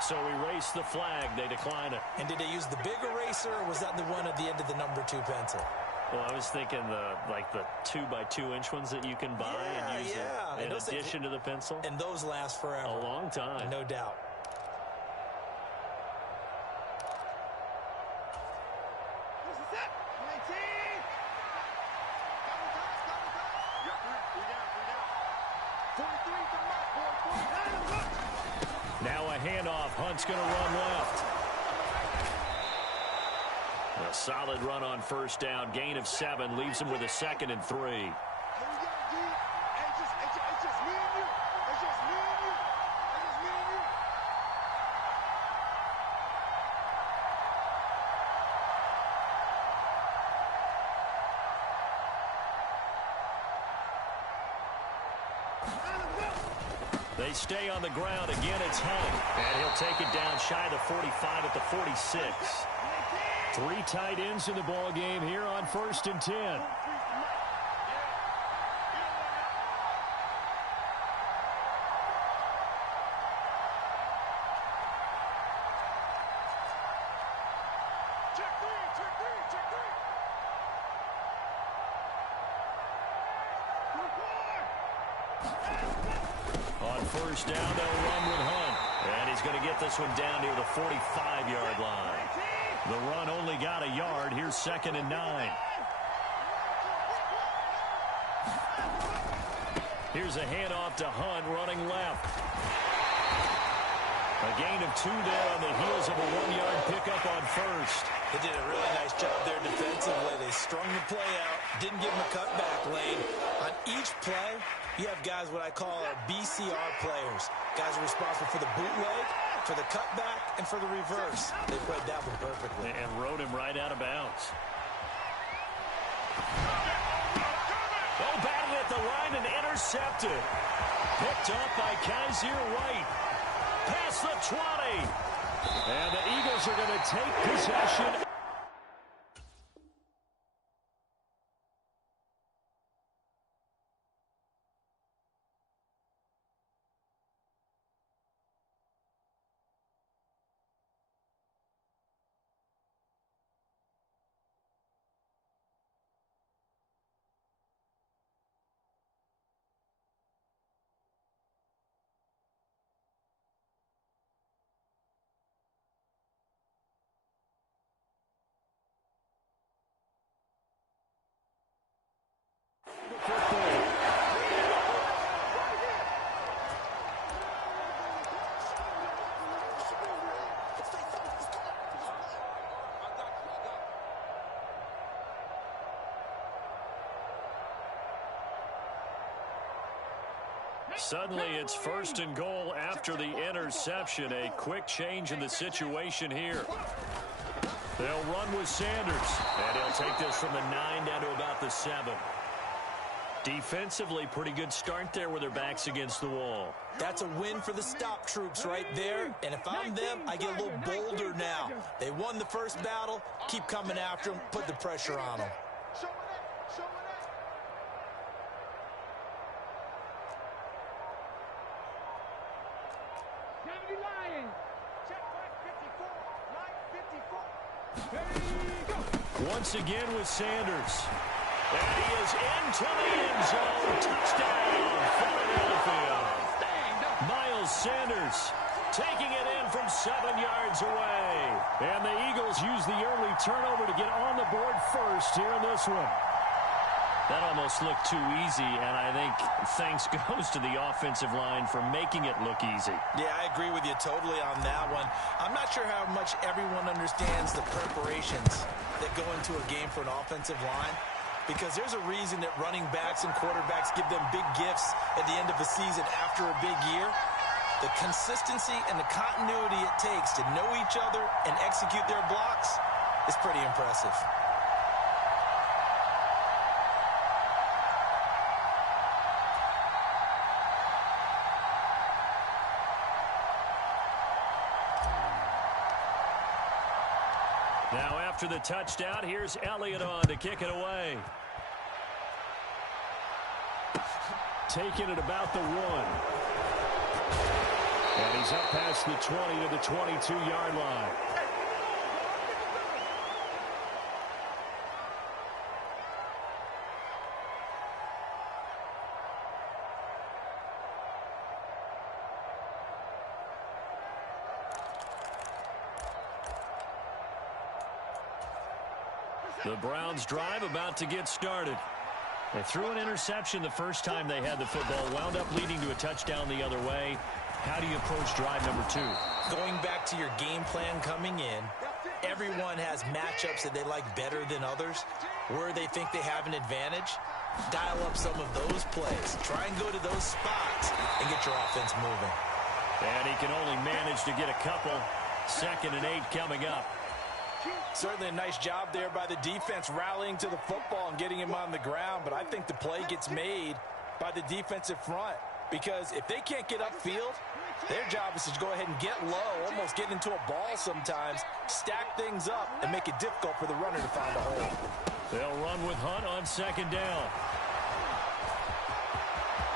So erase the flag. They decline it. And did they use the big eraser, or was that the one at the end of the number 2 pencil? Well, I was thinking the 2x2-inch ones that you can buy and use in addition to the pencil. And those last forever. A long time. No doubt. Now a handoff. Hunt's going to run left. A solid run on first down. Gain of 7 leaves him with a 2nd and 3. They stay on the ground. Again, it's Hunt. And he'll take it down shy of the 45 at the 46. 3 tight ends in the ball game here on 1st and 10. On first down, they'll run with Hunt. And he's going to get this one down near the 45-yard line. The run only got a yard. Here's 2nd and 9. Here's a handoff to Hunt running left. A gain of 2 there on the heels of a 1-yard pickup on first. They did a really nice job there defensively. They strung the play out, didn't give him a cutback lane. On each play, you have guys what I call our BCR players. Guys are responsible for the bootleg, for the cutback, and for the reverse. They played that one perfectly. And rode him right out of bounds. Oh, batted at the line and intercepted. Picked up by Kaiser White. Past the 20. And the Eagles are going to take possession. Suddenly, it's 1st and goal after the interception. A quick change in the situation here. They'll run with Sanders. And he'll take this from the 9 down to about the 7. Defensively, pretty good start there with their backs against the wall. That's a win for the stop troops right there. And if I'm them, I get a little bolder now. They won the first battle. Keep coming after them. Put the pressure on them. Once again with Sanders. And he is into the end zone. Touchdown, Philadelphia. Miles Sanders taking it in from 7 yards away. And the Eagles use the early turnover to get on the board first here in this one. That almost looked too easy, and I think thanks goes to the offensive line for making it look easy. Yeah, I agree with you totally on that one. I'm not sure how much everyone understands the preparations that go into a game for an offensive line, because there's a reason that running backs and quarterbacks give them big gifts at the end of the season after a big year. The consistency and the continuity it takes to know each other and execute their blocks is pretty impressive. Now after the touchdown, here's Elliott on to kick it away. Taking it about the 1. And he's up past the 20 to the 22-yard line. The Browns drive about to get started. They threw an interception the first time they had the football, wound up leading to a touchdown the other way. How do you approach drive number 2? Going back to your game plan coming in, everyone has matchups that they like better than others, where they think they have an advantage. Dial up some of those plays. Try and go to those spots and get your offense moving. And he can only manage to get a couple. 2nd and 8 coming up. Certainly a nice job there by the defense rallying to the football and getting him on the ground, but I think the play gets made by the defensive front, because if they can't get upfield, their job is to go ahead and get low, almost get into a ball sometimes, stack things up, and make it difficult for the runner to find a hole. They'll run with Hunt on 2nd down.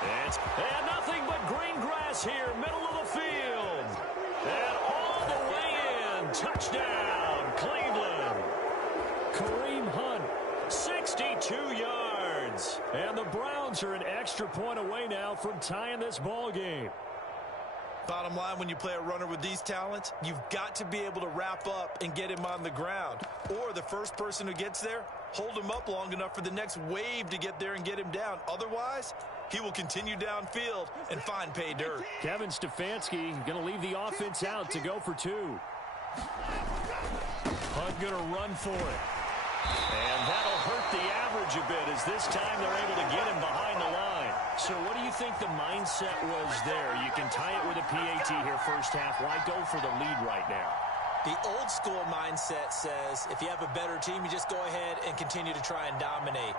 And nothing but green grass here, middle of the field. And all the way in, touchdown, Cleveland. Kareem Hunt, 62 yards. And the Browns are an extra point away now from tying this ball game. Bottom line, when you play a runner with these talents, you've got to be able to wrap up and get him on the ground. Or the first person who gets there, hold him up long enough for the next wave to get there and get him down. Otherwise, he will continue downfield and find pay dirt. Kevin Stefanski going to leave the offense out to go for 2. Hunt going to run for it. And that'll hurt the average a bit, as this time they're able to get him behind the line. So what do you think the mindset was there? You can tie it with a PAT here first half. Why go for the lead right now? The old school mindset says if you have a better team, you just go ahead and continue to try and dominate.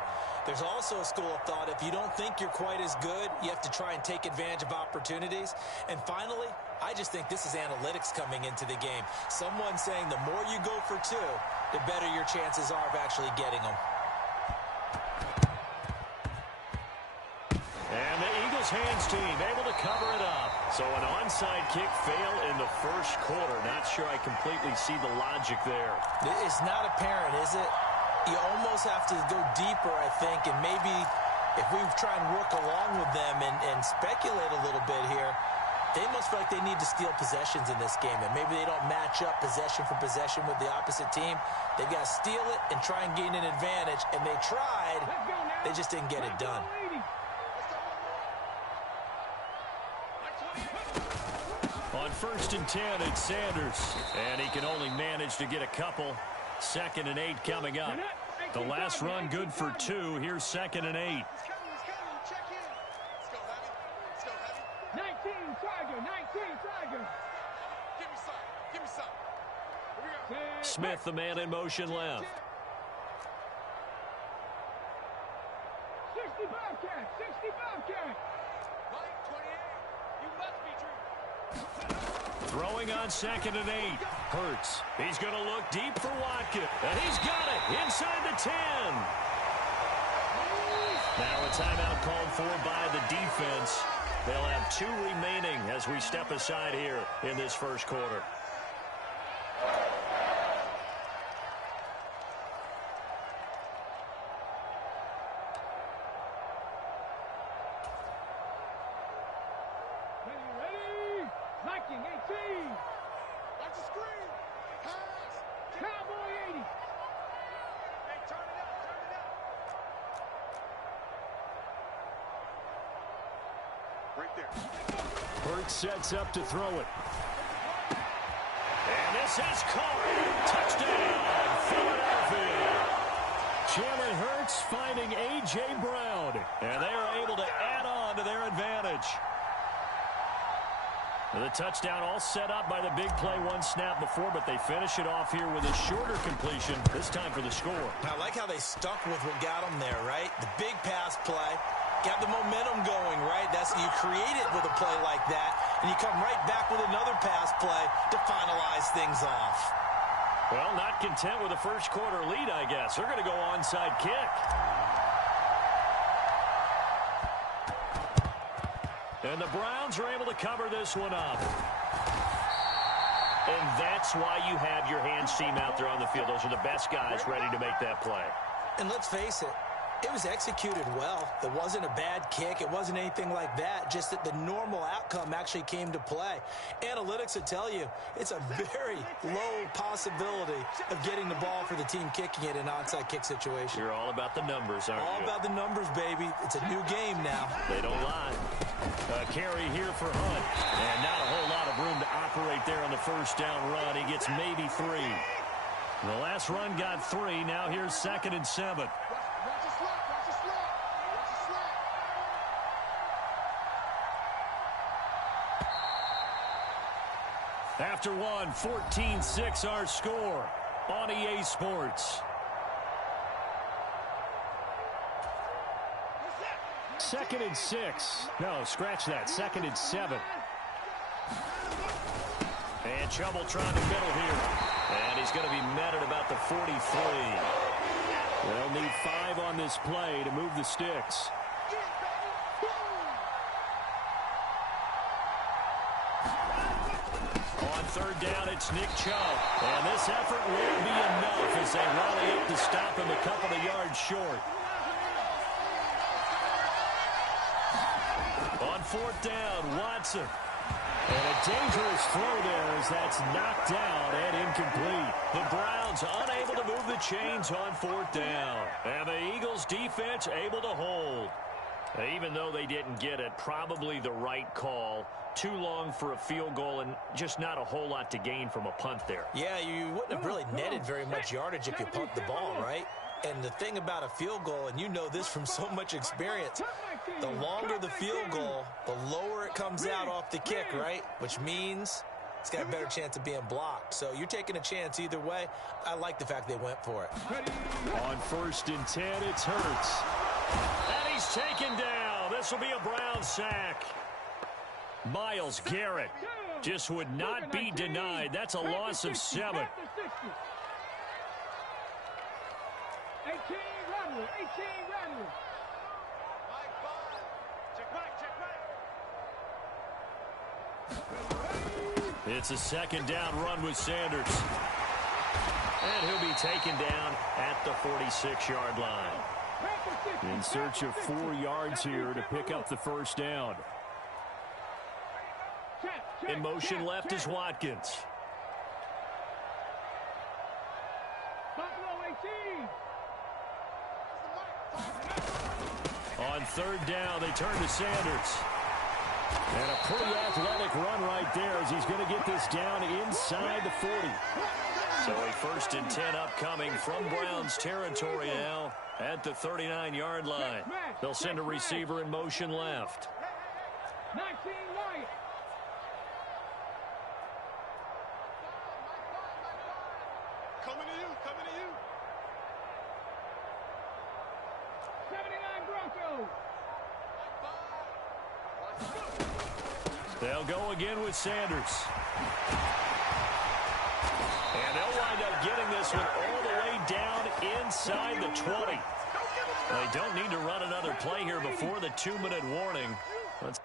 There's also a school of thought, if you don't think you're quite as good, you have to try and take advantage of opportunities. And finally, I just think this is analytics coming into the game. Someone saying the more you go for 2, the better your chances are of actually getting them. And the Eagles hands team able to cover it up. So an onside kick fail in the first quarter. Not sure I completely see the logic there. It's not apparent, is it? You almost have to go deeper, I think, and maybe if we try and work along with them and speculate a little bit here, they must feel like they need to steal possessions in this game, and maybe they don't match up possession for possession with the opposite team. They've got to steal it and try and gain an advantage, and they tried. They just didn't get it done. On 1st and 10, it's Sanders, and he can only manage to get a couple. 2nd and 8 coming up. The last run good for 2. Here's 2nd and 8. 19 Tiger, 19 Tiger. Give me some. Here we go. Smith, the man in motion left. 60 Bobcat, 60 Bobcat. Mike 28, you must be true. Throwing on 2nd and 8. Hurts. He's going to look deep for Watkins. And he's got it inside the 10. Now a timeout called for by the defense. They'll have 2 remaining as we step aside here in this first quarter. Ready? Viking 18. Watch the screen. Pass. Cowboy 80. Hey, turn it up. Right there. Hurts sets up to throw it. And this is caught. Touchdown, Philadelphia. Jalen Hurts finding A.J. Brown. And they are able to add on to their advantage. The touchdown all set up by the big play 1 snap before, but they finish it off here with a shorter completion, this time for the score. I like how they stuck with what got them there, right? The big pass play, got the momentum going, right? That's you create it with a play like that, and you come right back with another pass play to finalize things off. Well, not content with a first quarter lead, I guess. They're going to go onside kick. And the Browns are able to cover this one up. And that's why you have your hands team out there on the field. Those are the best guys ready to make that play. And let's face it, it was executed well. It wasn't a bad kick. It wasn't anything like that. Just that the normal outcome actually came to play. Analytics will tell you it's a very low possibility of getting the ball for the team kicking it in an onside kick situation. You're all about the numbers, aren't you? All about the numbers, baby. It's a new game now. They don't lie. A carry here for Hunt. And not a whole lot of room to operate there on the first down run. He gets maybe 3. The last run got 3. Now here's 2nd and 7. After one, 14-6 our score on EA Sports. 2nd and 6. No, scratch that. 2nd and 7. And Chubb will try the middle here. And he's going to be met at about the 43. They'll need 5 on this play to move the sticks. On 3rd down, it's Nick Chubb. And this effort will be enough as they rally up to stop him a couple of yards short. On 4th down, Watson. And a dangerous throw there as that's knocked down and incomplete. The Browns unable to move the chains on 4th down. And the Eagles defense able to hold. Even though they didn't get it, probably the right call. Too long for a field goal and just not a whole lot to gain from a punt there. Yeah, you wouldn't have really netted very much yardage if you pumped the ball, right? And the thing about a field goal, and you know this from so much experience, the longer the field goal, the lower it comes out off the kick, right? Which means it's got a better chance of being blocked. So you're taking a chance either way. I like the fact they went for it. On 1st and 10, it's Hurts. And he's taken down. This will be a Brown sack. Myles Garrett just would not be denied. That's a loss of 7. 18 Rattler, 18 Rattler. Check back. It's a 2nd down run with Sanders. And he'll be taken down at the 46-yard line. In search of 4 yards here to pick up the 1st down. In motion left is Watkins. Buffalo 18. On 3rd down, they turn to Sanders. And a pretty athletic run right there as he's going to get this down inside the 40. So a 1st and 10 upcoming from Browns territory now at the 39-yard line. They'll send a receiver in motion left. 19 Wyatt. Coming to you, coming to you. 79 Broncos. They'll go again with Sanders. And they'll wind up getting this one all the way down inside the 20. They don't need to run another play here before the 2-minute warning. Let's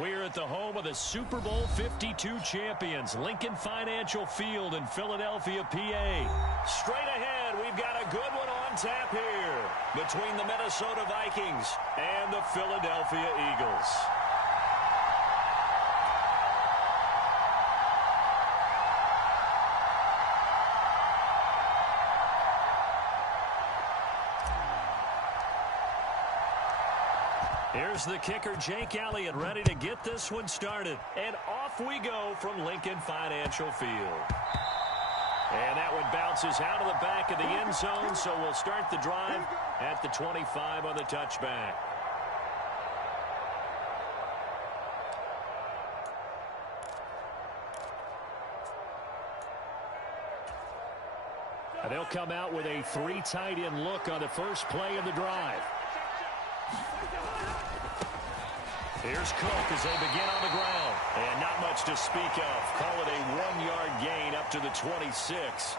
We're at the home of the Super Bowl 52 champions, Lincoln Financial Field in Philadelphia, PA. Straight ahead, we've got a good one on tap here between the Minnesota Vikings and the Philadelphia Eagles. Here's the kicker, Jake Elliott, ready to get this one started. And off we go from Lincoln Financial Field. And that one bounces out of the back of the end zone, so we'll start the drive at the 25 on the touchback. And they'll come out with a 3 tight end look on the first play of the drive. Here's Cook as they begin on the ground. And not much to speak of. Call it a 1-yard gain up to the 26.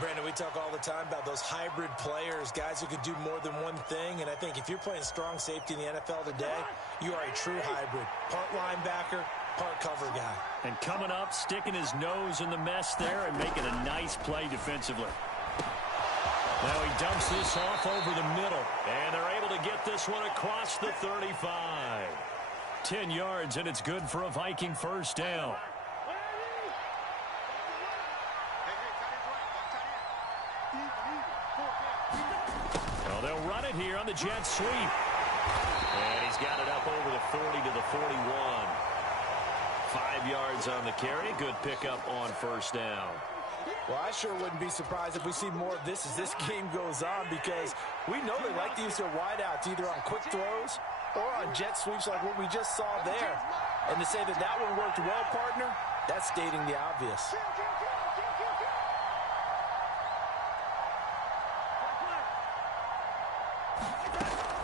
Brandon, we talk all the time about those hybrid players, guys who could do more than one thing. And I think if you're playing strong safety in the NFL today, you are a true hybrid. Part linebacker, part cover guy. And coming up, sticking his nose in the mess there and making a nice play defensively. Now he dumps this off over the middle, and they're able to get this one across the 35. 10 yards, and it's good for a Viking first down. Well, they'll run it here on the jet sweep. And he's got it up over the 40 to the 41. 5 yards on the carry. Good pickup on first down. Well, I sure wouldn't be surprised if we see more of this as this game goes on, because we know they like to use their wideouts either on quick throws or on jet sweeps like what we just saw there. And to say that that one worked well, partner, that's stating the obvious.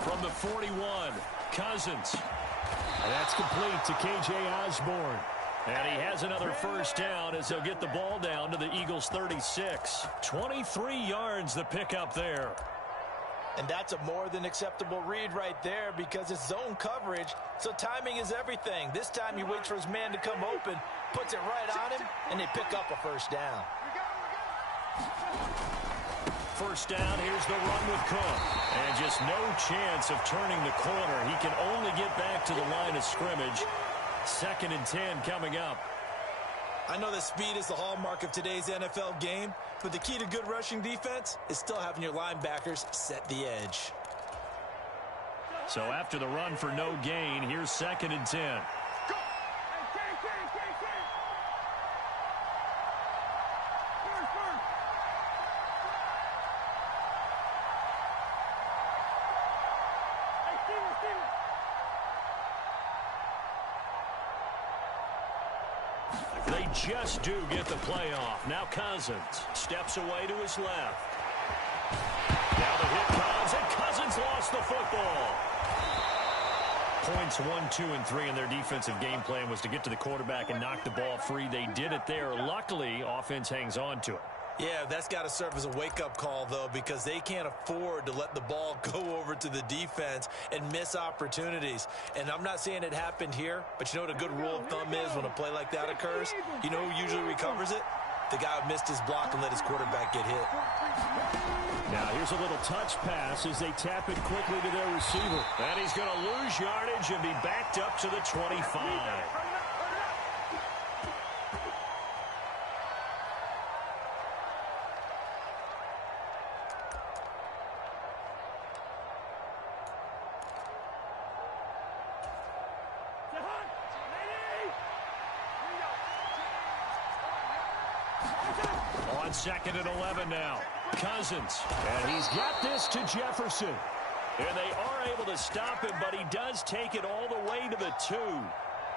From the 41, Cousins. And that's complete to K.J. Osborne. And he has another first down as they'll get the ball down to the Eagles' 36. 23 yards the pickup there. And that's a more than acceptable read right there, because it's zone coverage, so timing is everything. This time he waits for his man to come open, puts it right on him, and they pick up a first down. First down, here's the run with Cook. And just no chance of turning the corner. He can only get back to the line of scrimmage. 2nd and 10 coming up. I know that speed is the hallmark of today's NFL game, but the key to good rushing defense is still having your linebackers set the edge. So after the run for no gain, here's 2nd and 10. They just do get the playoff. Now Cousins steps away to his left. Now the hit comes, and Cousins lost the football. Points 1, 2, and 3 in their defensive game plan was to get to the quarterback and knock the ball free. They did it there. Luckily, offense hangs on to it. Yeah, that's got to serve as a wake-up call, though, because they can't afford to let the ball go over to the defense and miss opportunities. And I'm not saying it happened here, but you know what a good rule of thumb is when a play like that occurs? You know who usually recovers it? The guy who missed his block and let his quarterback get hit. Now here's a little touch pass as they tap it quickly to their receiver. And he's going to lose yardage and be backed up to the 25. On 2nd and 11 now. Cousins. And he's got this to Jefferson. And they are able to stop him, but he does take it all the way to the 2.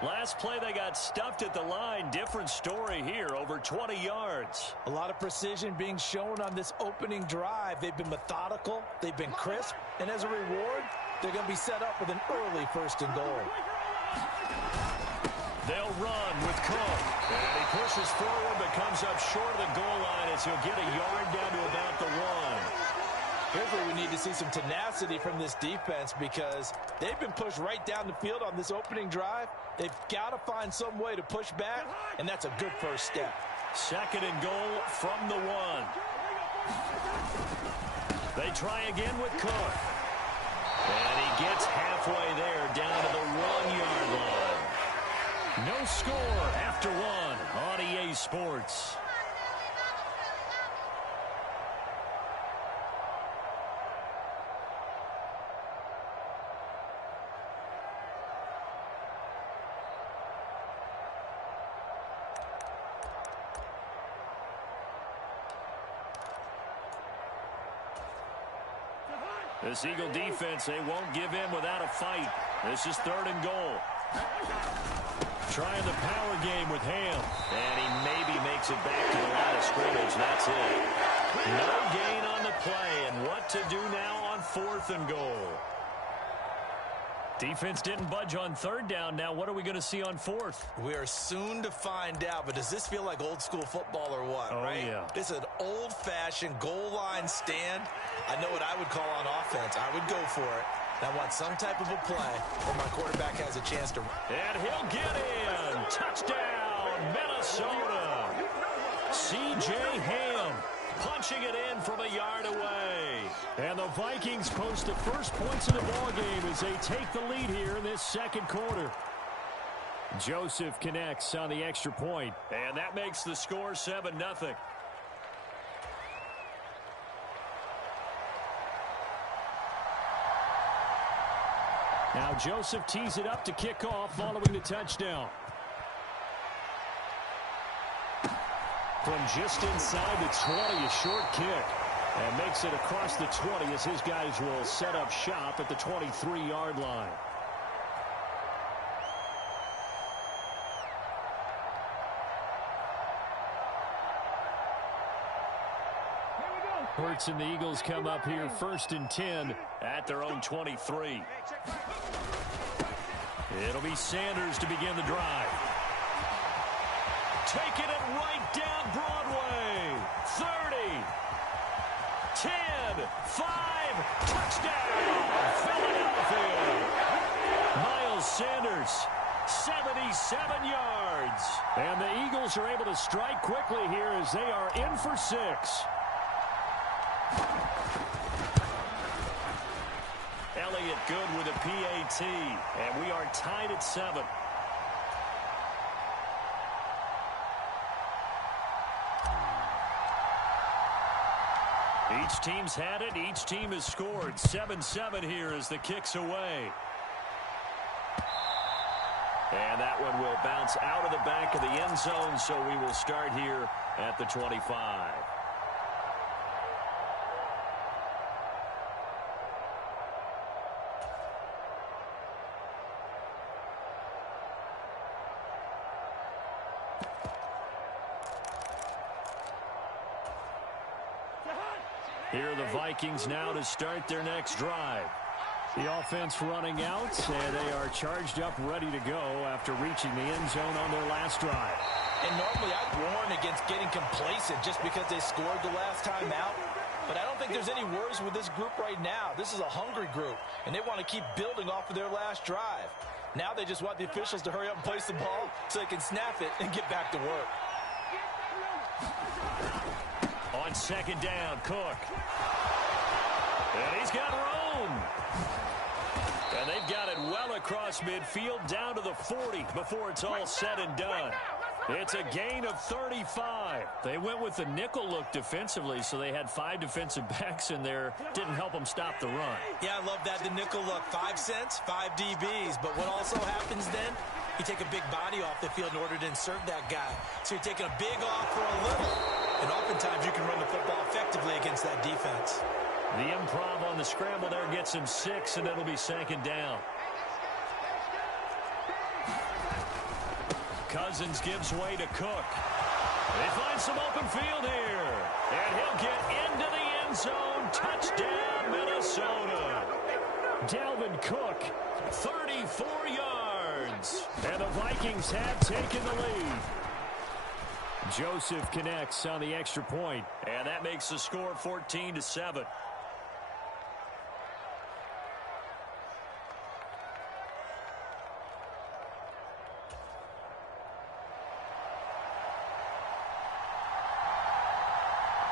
Last play they got stuffed at the line. Different story here, over 20 yards. A lot of precision being shown on this opening drive. They've been methodical, they've been crisp, and as a reward, they're going to be set up with an early 1st and goal. They'll run with Cook. And he pushes forward but comes up short of the goal line as he'll get a yard down to about the 1. Here's where we need to see some tenacity from this defense because they've been pushed right down the field on this opening drive. They've got to find some way to push back, and that's a good first step. 2nd and goal from the 1. They try again with Cook. And he gets halfway there down to the 1-yard line. No score after 1 on EA Sports. This Eagle defense, they won't give in without a fight. This is 3rd and goal. Trying the power game with Ham. And he maybe makes it back to the line of scrimmage. That's it. No gain on the play. And what to do now on 4th and goal? Defense didn't budge on 3rd down. Now what are we going to see on 4th? We are soon to find out, but does this feel like old school football or what, right? Yeah. It's an old-fashioned goal line stand. I know what I would call on offense. I would go for it. I want some type of a play where my quarterback has a chance to. And he'll get in. Touchdown, Minnesota. C.J. Ham punching it in from a yard away. And the Vikings post the first points of the ballgame as they take the lead here in this 2nd quarter. Joseph connects on the extra point. And that makes the score 7-0. Now Joseph tees it up to kick off following the touchdown. From just inside the 20, a short kick. And makes it across the 20 as his guys will set up shop at the 23-yard line. Hurts and the Eagles come up here 1st and 10 at their own 23. It'll be Sanders to begin the drive. Taking it right down Broadway. 30. 10. 5. Touchdown. Philadelphia. Miles Sanders. 77 yards. And the Eagles are able to strike quickly here as they are in for 6. Elliott good with a PAT, and we are tied at 7. Each team's had it. Each team has scored. 7-7 here as the kick's away. And that one will bounce out of the back of the end zone, so we will start here at the 25. Here are the Vikings now to start their next drive. The offense running out, and they are charged up, ready to go after reaching the end zone on their last drive. And normally I'd warn against getting complacent just because they scored the last time out. But I don't think there's any worries with this group right now. This is a hungry group, and they want to keep building off of their last drive. Now they just want the officials to hurry up and place the ball so they can snap it and get back to work. On 2nd down, Cook. And he's got room. And they've got it well across midfield down to the 40 before it's all said and done. It's a gain of 35. They went with the nickel look defensively, so they had 5 defensive backs in there. Didn't help them stop the run. Yeah, I love that, the nickel look. 5 cents, 5 DBs. But what also happens then, you take a big body off the field in order to insert that guy. So you're taking a big off for a little. And oftentimes you can run the football effectively against that defense. The improv on the scramble there gets him 6, and it'll be 2nd down. Cousins gives way to Cook. They find some open field here. And he'll get into the end zone. Touchdown, Minnesota. Dalvin Cook, 34 yards. And the Vikings have taken the lead. Joseph connects on the extra point. And that makes the score 14-7.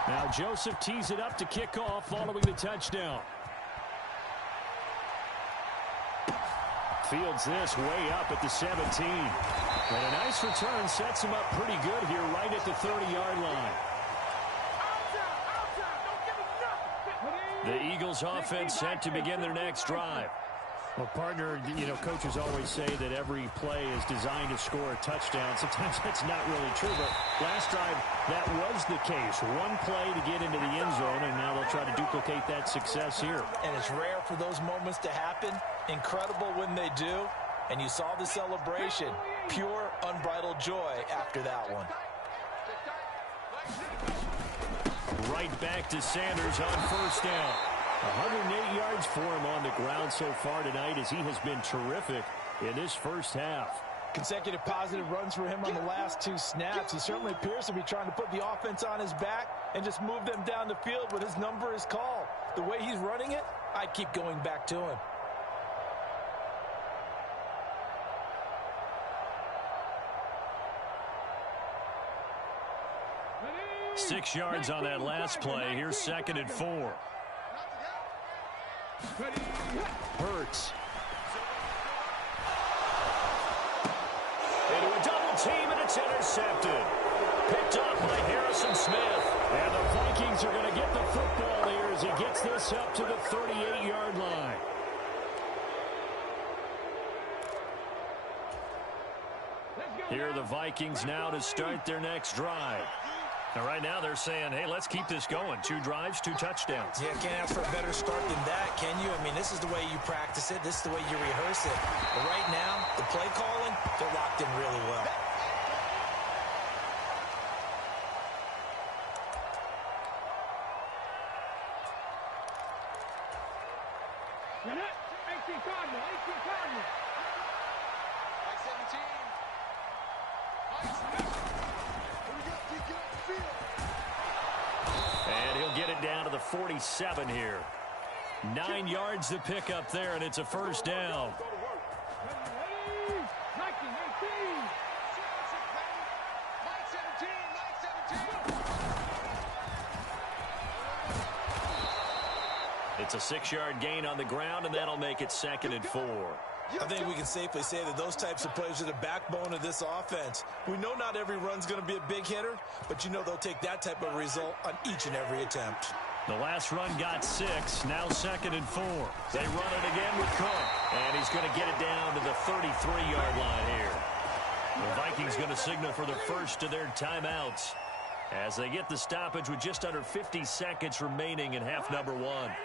Now Joseph tees it up to kick off following the touchdown. Fields this way up at the 17. And a nice return sets him up pretty good here right at the 30-yard line. The Eagles offense set to begin their next drive. Well, partner, you know, coaches always say that every play is designed to score a touchdown. Sometimes that's not really true, but last drive, that was the case. One play to get into the end zone, and now they'll try to duplicate that success here. And it's rare for those moments to happen. Incredible when they do. And you saw the celebration. Pure, unbridled joy after that one. Right back to Sanders on first down. 108 yards for him on the ground so far tonight as he has been terrific in this first half. Consecutive positive runs for him on the last two snaps. He certainly appears to be trying to put the offense on his back and just move them down the field when his number is called. The way he's running it, I keep going back to him. Six yards on that last play. Here's 2nd and 4. Hurts. Into a double team, and it's intercepted. Picked up by Harrison Smith. And the Vikings are going to get the football here as he gets this up to the 38-yard line. Here are the Vikings now to start their next drive. And right now they're saying, hey, let's keep this going. 2 drives, 2 touchdowns. Yeah, can't ask for a better start than that, can you? I mean, this is the way you practice it. This is the way you rehearse it. But right now, the play calling, they're locked in really well. And he'll get it down to the 47 here. 9 yards to pick up there, and it's a first down. It's a 6-yard gain on the ground, and that'll make it 2nd and 4. I think we can safely say that those types of plays are the backbone of this offense. We know not every run's going to be a big hitter, but you know they'll take that type of result on each and every attempt. The last run got 6, now 2nd and 4. They run it again with Cook, and he's going to get it down to the 33-yard line here. The Vikings going to signal for the first of their timeouts as they get the stoppage with just under 50 seconds remaining in half number 1.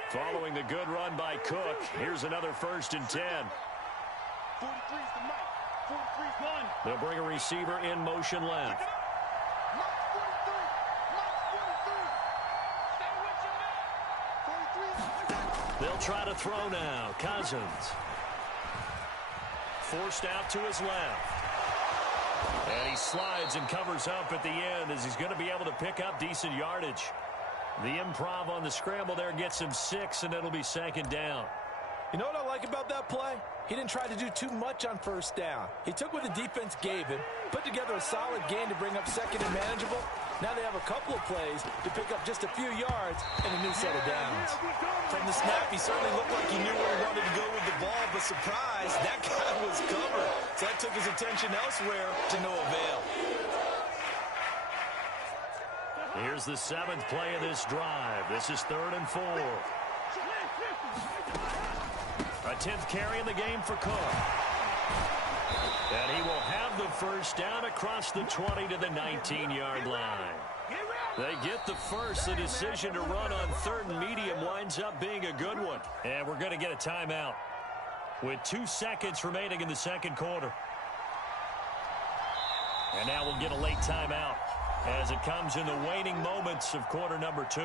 Following the good run by Cook, here's another 1st and 10. 43's the mic. 43's one. They'll bring a receiver in motion left. They'll try to throw now. Cousins. Forced out to his left. And he slides and covers up at the end as he's going to be able to pick up decent yardage. The improv on the scramble there gets him 6, and it'll be 2nd down. You know what I like about that play? He didn't try to do too much on first down. He took what the defense gave him, put together a solid gain to bring up 2nd and manageable. Now they have a couple of plays to pick up just a few yards and a new set of downs. From the snap, he certainly looked like he knew where he wanted to go with the ball, but surprise, that guy was covered. So that took his attention elsewhere to no avail. Here's the 7th play of this drive. This is 3rd and 4. A 10th carry in the game for Cook. And he will have the first down across the 20 to the 19-yard line. They get the first. The decision to run on 3rd and medium winds up being a good one. And we're going to get a timeout with 2 seconds remaining in the 2nd quarter. And now we'll get a late timeout as it comes in the waning moments of quarter number 2.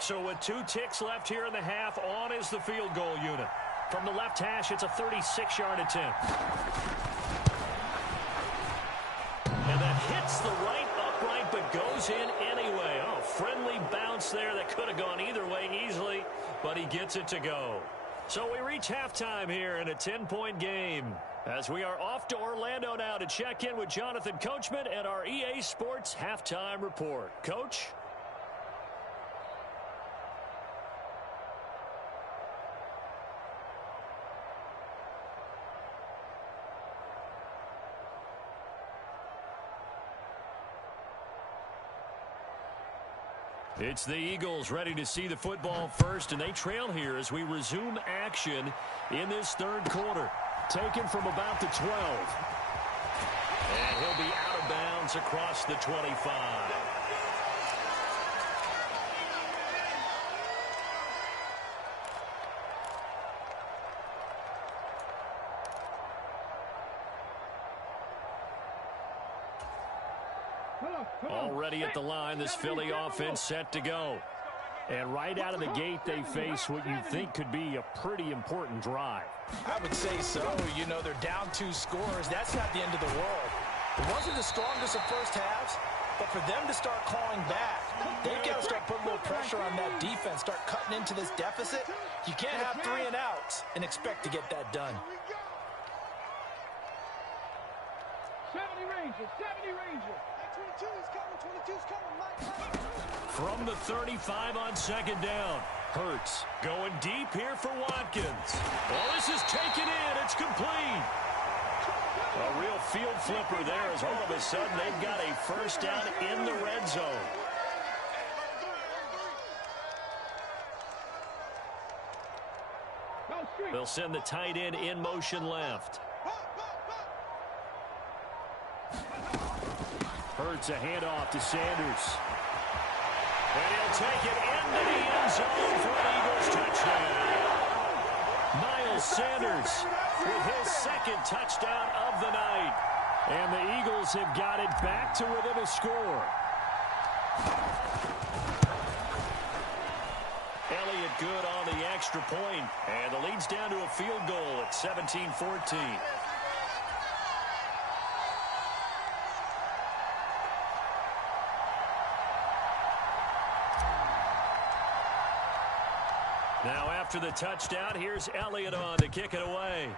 So with 2 ticks left here in the half, on is the field goal unit. From the left hash, it's a 36-yard attempt. And that hits the right upright but goes in anyway. Oh, friendly bounce there that could have gone either way easily, but he gets it to go. So we reach halftime here in a 10-point game, as we are off to Orlando now to check in with Jonathan Coachman and our EA Sports Halftime Report. Coach? It's the Eagles ready to see the football first, and they trail here as we resume action in this third quarter. Taken from about the 12. And he'll be out of bounds across the 25. Already at the line, this Philly offense set to go. And right out of the gate, they face what you think could be a pretty important drive. I would say so. You know, they're down 2 scores. That's not the end of the world. It wasn't the strongest of first halves, but for them to start clawing back, they've got to start putting a little pressure on that defense, start cutting into this deficit. You can't have 3 and outs and expect to get that done. 70 Rangers, 70 Rangers. 22's coming, 22's coming. From the 35 on second down. Hurts going deep here for Watkins. Well, this is taken in. It's complete. A real field flipper there as all of a sudden they've got a first down in the red zone. They'll send the tight end in motion left. Hurts a handoff to Sanders. And he'll take it into the end zone for an Eagles touchdown. Miles Sanders with his second touchdown of the night. And the Eagles have got it back to within a score. Elliott good on the extra point. And the lead's down to a field goal at 17-14. Now after the touchdown, here's Elliott on to kick it away.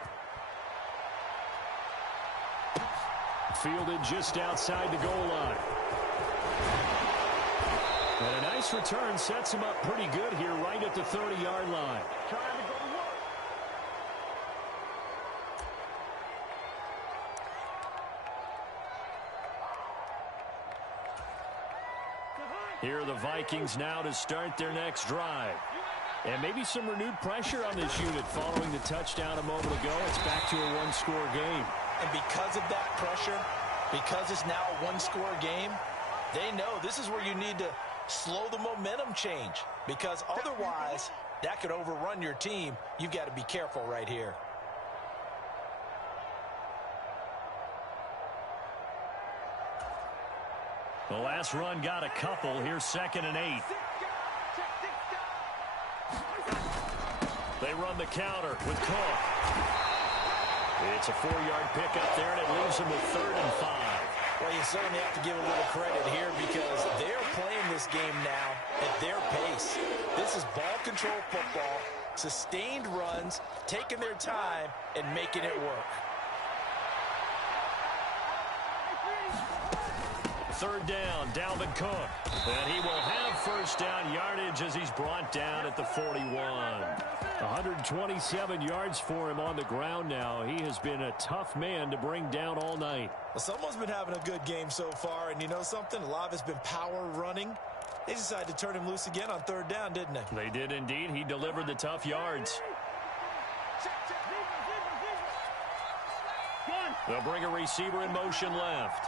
Fielded just outside the goal line. And a nice return sets him up pretty good here right at the 30-yard line. Here are the Vikings now to start their next drive. And maybe some renewed pressure on this unit following the touchdown a moment ago. It's back to a one-score game. And because of that pressure, because it's now a one-score game, they know this is where you need to slow the momentum change. Because otherwise, that could overrun your team. You've got to be careful right here. The last run got a couple. Here's 2nd and 8. They run the counter with Cook. It's a 4-yard pickup there, and it leaves them with 3rd and 5. Well, you certainly have to give a little credit here because they're playing this game now at their pace. This is ball control football, sustained runs, taking their time, and making it work. 3rd down, Dalvin Cook. And he will have first down yardage as he's brought down at the 41. 127 yards for him on the ground now. He has been a tough man to bring down all night. Well, someone's been having a good game so far, and you know something? A lot of it's been power running. They decided to turn him loose again on 3rd down, didn't they? They did indeed. He delivered the tough yards. They'll bring a receiver in motion left.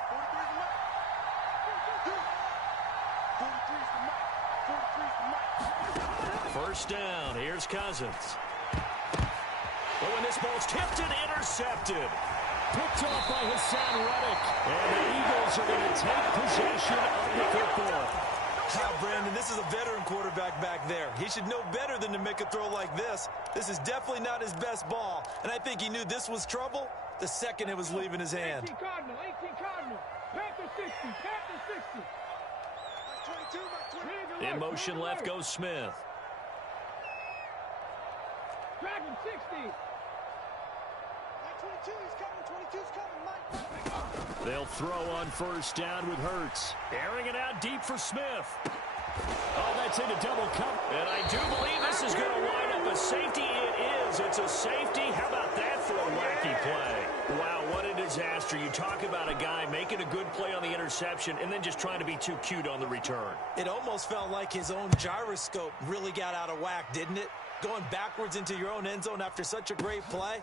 First down. Here's Cousins. Oh, and this ball's tipped and intercepted. Picked off by Hassan Reddick. And the Eagles are going to take possession of the football. Brandon, this is a veteran quarterback back there. He should know better than to make a throw like this. This is definitely not his best ball. And I think he knew this was trouble the second it was leaving his hand. 18 Cardinal, 18 Cardinal. Panther 60, Panther 60. In motion left goes Smith. Dragon 60. 22 is coming. 22's coming. They'll throw on first down with Hurts. Airing it out deep for Smith. Oh, that's into double cover. And I do believe this is going to wind up a safety. It is. It's a safety. How about that for a wacky play? Wow, what a disaster. You talk about a guy making a good play on the interception and then just trying to be too cute on the return. It almost felt like his own gyroscope really got out of whack, didn't it? Going backwards into your own end zone after such a great play.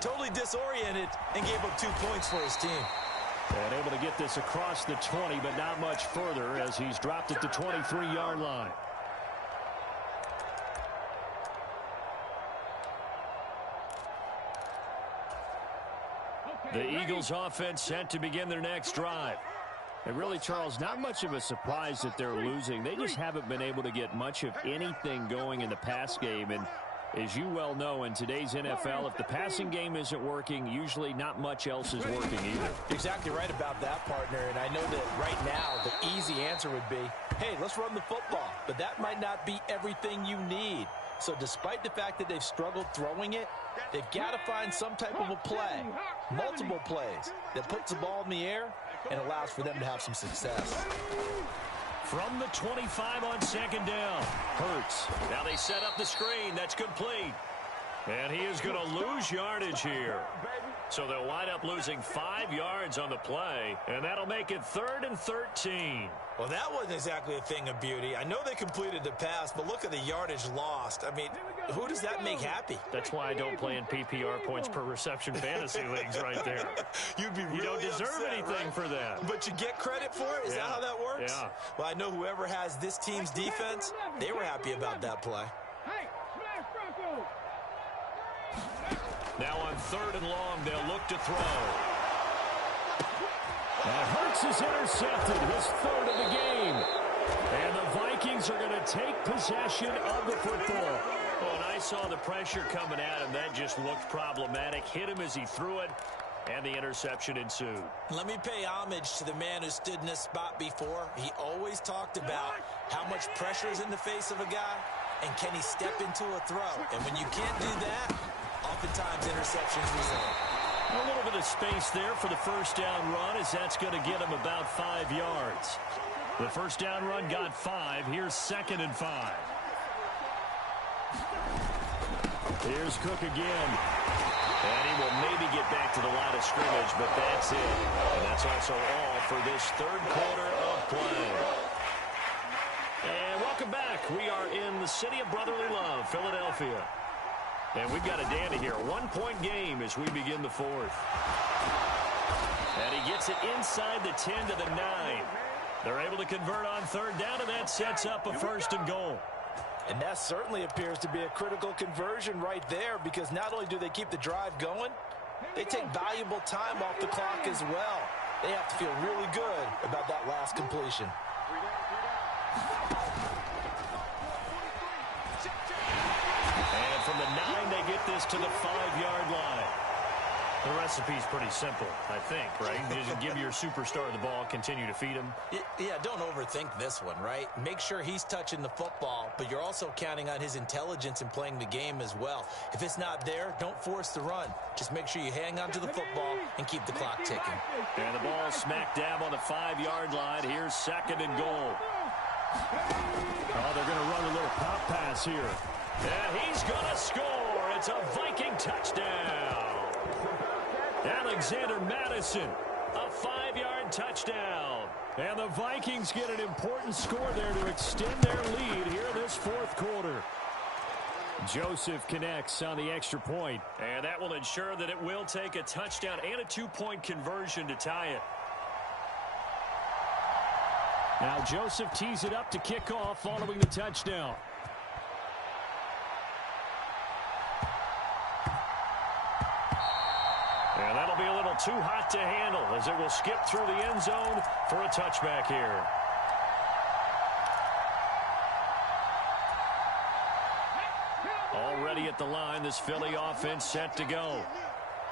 Totally disoriented and gave up 2 points for his team. And able to get this across the 20, but not much further as he's dropped at the 23-yard line. The Eagles offense set to begin their next drive. And really, Charles, not much of a surprise that they're losing. They just haven't been able to get much of anything going in the pass game. And as you well know, in today's NFL, if the passing game isn't working, usually not much else is working either. Exactly right about that, partner. And I know that right now the easy answer would be, hey, let's run the football. But that might not be everything you need. So despite the fact that they've struggled throwing it, they've got to find some type of a play, multiple plays, that puts the ball in the air and allows for them to have some success. From the 25 on second down, Hurts. Now they set up the screen. That's complete. And he is going to lose yardage here. So they'll wind up losing 5 yards on the play, and that'll make it 3rd and 13. Well, that wasn't exactly a thing of beauty. I know they completed the pass, but look at the yardage lost. I mean, who does that make happy? That's why I don't play in PPR points per reception fantasy leagues right there. You'd be really You don't deserve upset, anything right? for that. But you get credit for it? Is that how that works? Yeah. Well, I know whoever has this team's defense, they were happy about that play. Hey, smash Bronco. Now on 3rd and long, they'll look to throw. And Hurts is intercepted, his 3rd of the game. And the Vikings are going to take possession of the football. Oh, and I saw the pressure coming at him. That just looked problematic. Hit him as he threw it, and the interception ensued. Let me pay homage to the man who stood in this spot before. He always talked about how much pressure is in the face of a guy, and can he step into a throw. And when you can't do that, oftentimes interceptions result. A little bit of space there for the first down run, as that's going to get him about 5 yards. The first down run got 5. Here's 2nd and 5. Here's Cook again. And he will maybe get back to the line of scrimmage, but that's it. And that's also all for this 3rd quarter of play. And welcome back. We are in the city of brotherly love, Philadelphia. And we've got a dandy here. 1-point game as we begin the 4th. And he gets it inside the 10 to the 9. They're able to convert on 3rd down, and that sets up a 1st and goal. And that certainly appears to be a critical conversion right there, because not only do they keep the drive going, they take valuable time off the clock as well. They have to feel really good about that last completion. And from the 9, they get this to the 5-yard line. The recipe's pretty simple, I think, right? You just give your superstar the ball, continue to feed him. Yeah, don't overthink this one, right? Make sure he's touching the football, but you're also counting on his intelligence in playing the game as well. If it's not there, don't force the run. Just make sure you hang on to the football and keep the clock ticking. And the ball smack dab on the 5-yard line. Here's 2nd and goal. Oh, they're going to run a little pop pass here. And he's going to score. It's a Viking touchdown. Alexander Madison, a 5-yard touchdown. And the Vikings get an important score there to extend their lead here in this 4th quarter. Joseph connects on the extra point. And that will ensure that it will take a touchdown and a 2-point conversion to tie it. Now Joseph tees it up to kick off following the touchdown. And that'll be a little too hot to handle as it will skip through the end zone for a touchback here. Already at the line, this Philly offense set to go.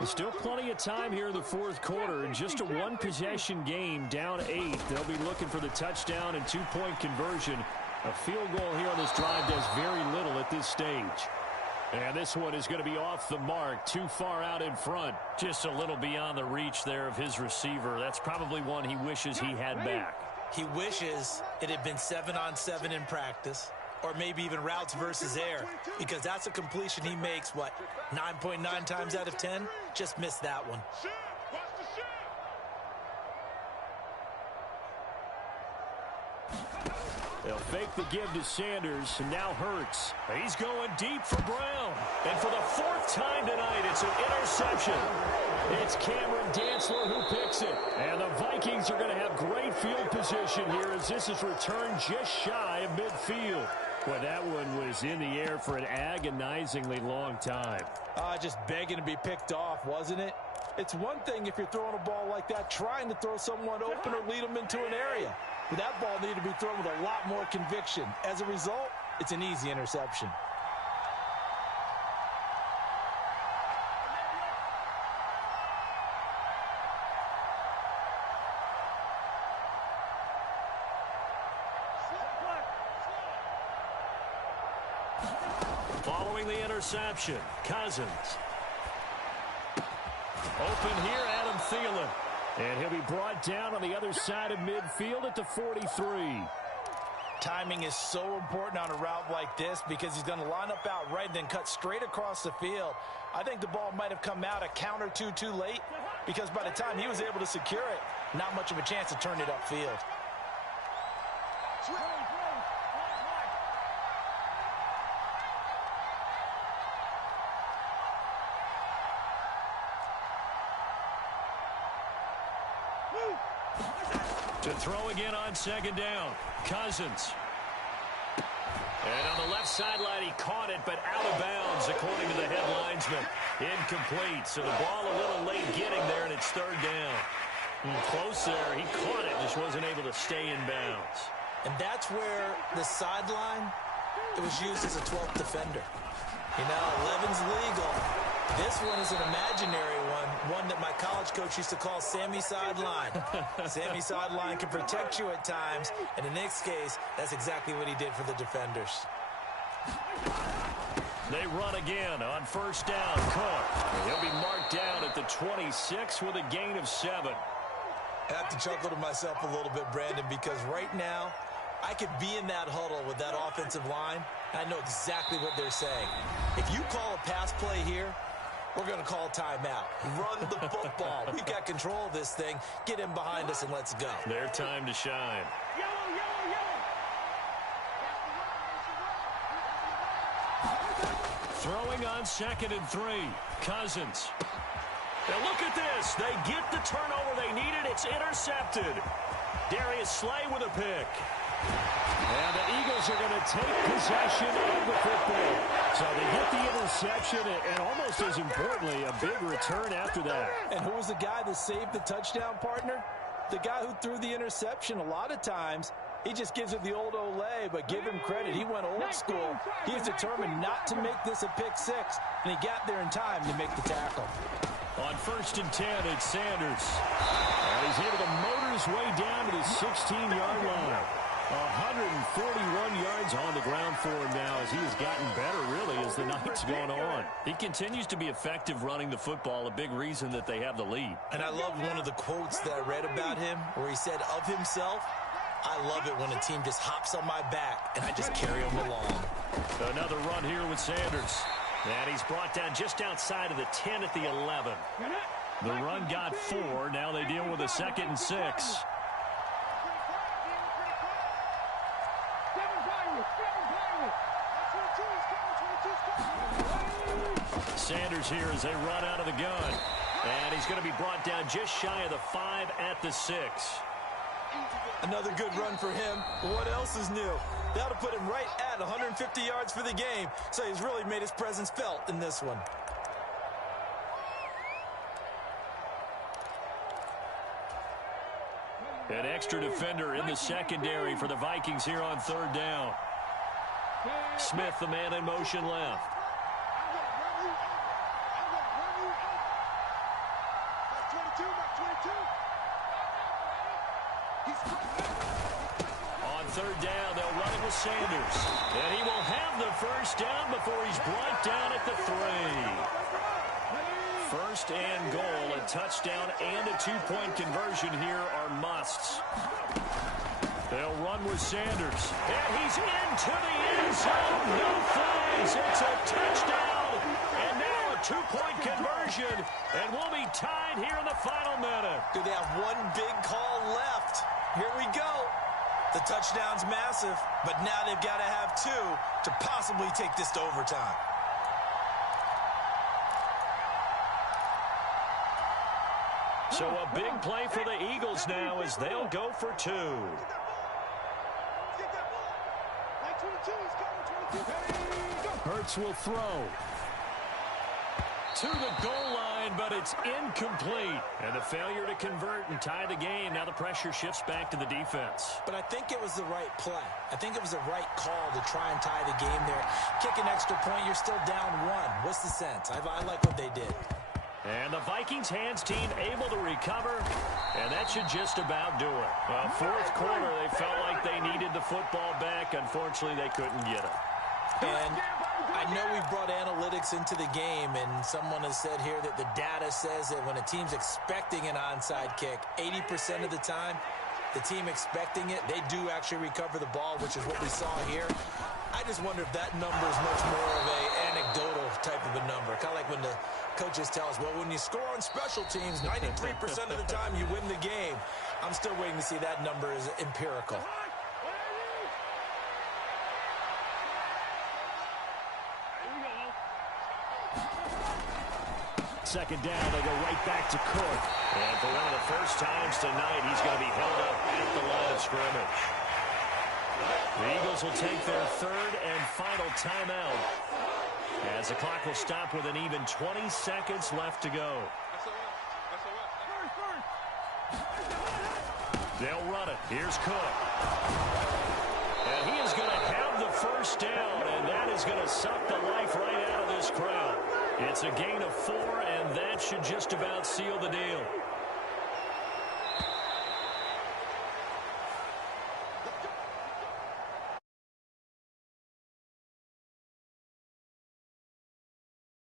Still plenty of time here in the fourth quarter. In just a one-possession game, down 8. They'll be looking for the touchdown and two-point conversion. A field goal here on this drive does very little at this stage. And this one is going to be off the mark, too far out in front. Just a little beyond the reach there of his receiver. That's probably one he wishes he had back. He wishes it had been 7-on-7 in practice, or maybe even routes versus air, because that's a completion he makes, what, 9.9 times out of 10? Just missed that one. They'll fake the give to Sanders, and now Hurts. He's going deep for Brown. And for the fourth time tonight, it's an interception. It's Cameron Dantzler who picks it. And the Vikings are going to have great field position here as this is returned just shy of midfield. Well, that one was in the air for an agonizingly long time. Just begging to be picked off, wasn't it? It's one thing if you're throwing a ball like that, trying to throw someone open or lead them into an area. But that ball needed to be thrown with a lot more conviction. As a result, it's an easy interception. Following the interception, Cousins. Open here, Adam Thielen. And he'll be brought down on the other side of midfield at the 43. Timing is so important on a route like this because he's going to line up out right and then cut straight across the field. I think the ball might have come out a count or two too late because by the time he was able to secure it, not much of a chance to turn it upfield. To throw again on second down, Cousins. And on the left sideline, he caught it, but out of bounds, according to the head linesman. Incomplete, so the ball a little late getting there, and it's third down. Close there. He caught it, just wasn't able to stay in bounds. And that's where the sideline, it was used as a 12th defender. You know, 11's legal. This one is an imaginary one that my college coach used to call Sammy Sideline. Sammy Sideline can protect you at times, and in this case, that's exactly what he did for the defenders. They run again on first down. Cook. He'll be marked down at the 26 with a gain of 7. I have to chuckle to myself a little bit, Brandon, because right now, I could be in that huddle with that offensive line. I know exactly what they're saying. If you call a pass play here, we're going to call timeout. Run the football. We've got control of this thing. Get him behind us and let's go. Their time to shine. Throwing on 2nd and 3. Cousins. Now look at this. They get the turnover they needed. It's intercepted. Darius Slay with a pick. And the Eagles are going to take possession of the football. So they get the interception, and almost as importantly, a big return after that. And who was the guy that saved the touchdown, partner? The guy who threw the interception. A lot of times, he just gives it the old Olay, but give him credit. He went old school. He was determined not to make this a pick six, and he got there in time to make the tackle. On 1st and 10, it's Sanders. And he's able to motor his way down to the 16-yard line. 141 yards on the ground for him now as he has gotten better, really, as the night's gone on. He continues to be effective running the football, a big reason that they have the lead. And I love one of the quotes that I read about him where he said of himself, I love it when a team just hops on my back and I just carry them along. Another run here with Sanders. And he's brought down just outside of the 10 at the 11. The run got 4. Now they deal with a 2nd and 6. Sanders here as they run out of the gun. And he's going to be brought down just shy of the 5 at the 6. Another good run for him. What else is new? That'll put him right at 150 yards for the game. So he's really made his presence felt in this one. An extra defender in the secondary for the Vikings here on 3rd down. Smith, the man in motion left. On third down, they'll run it with Sanders. And he will have the first down before he's brought down at the 3. First and goal, a touchdown and a 2-point conversion here are musts. They'll run with Sanders. And he's into the end zone. No flags. It's a touchdown. And now a 2-point conversion. And we'll be tied here in the final minute. Do they have one big call left? Here we go. The touchdown's massive, but now they've got to have 2 to possibly take this to overtime. So a big play for the Eagles now as they'll go for 2. Hurts will throw. To the goal line, but it's incomplete. And the failure to convert and tie the game. Now the pressure shifts back to the defense. But I think it was the right play. I think it was the right call to try and tie the game there. Kick an extra point, you're still down 1. What's the sense? I like what they did. And the Vikings hands team able to recover, and that should just about do it. Well, fourth quarter, they felt like they needed the football back. Unfortunately, they couldn't get it. And I know we've brought analytics into the game, and someone has said here that the data says that when a team's expecting an onside kick, 80% of the time, the team expecting it, they do actually recover the ball, which is what we saw here. I just wonder if that number is much more of an anecdotal type of a number. Kind of like when the coaches tell us, well, when you score on special teams, 93% of the time you win the game. I'm still waiting to see that number is empirical. Second down, they go right back to Cook. And for one of the first times tonight, he's going to be held up at the line of scrimmage. The Eagles will take their third and final timeout as the clock will stop with an even 20 seconds left to go. They'll run it. Here's Cook. And he is going to have the first down, and that is going to suck the life right out of this crowd. It's a gain of 4, and that should just about seal the deal.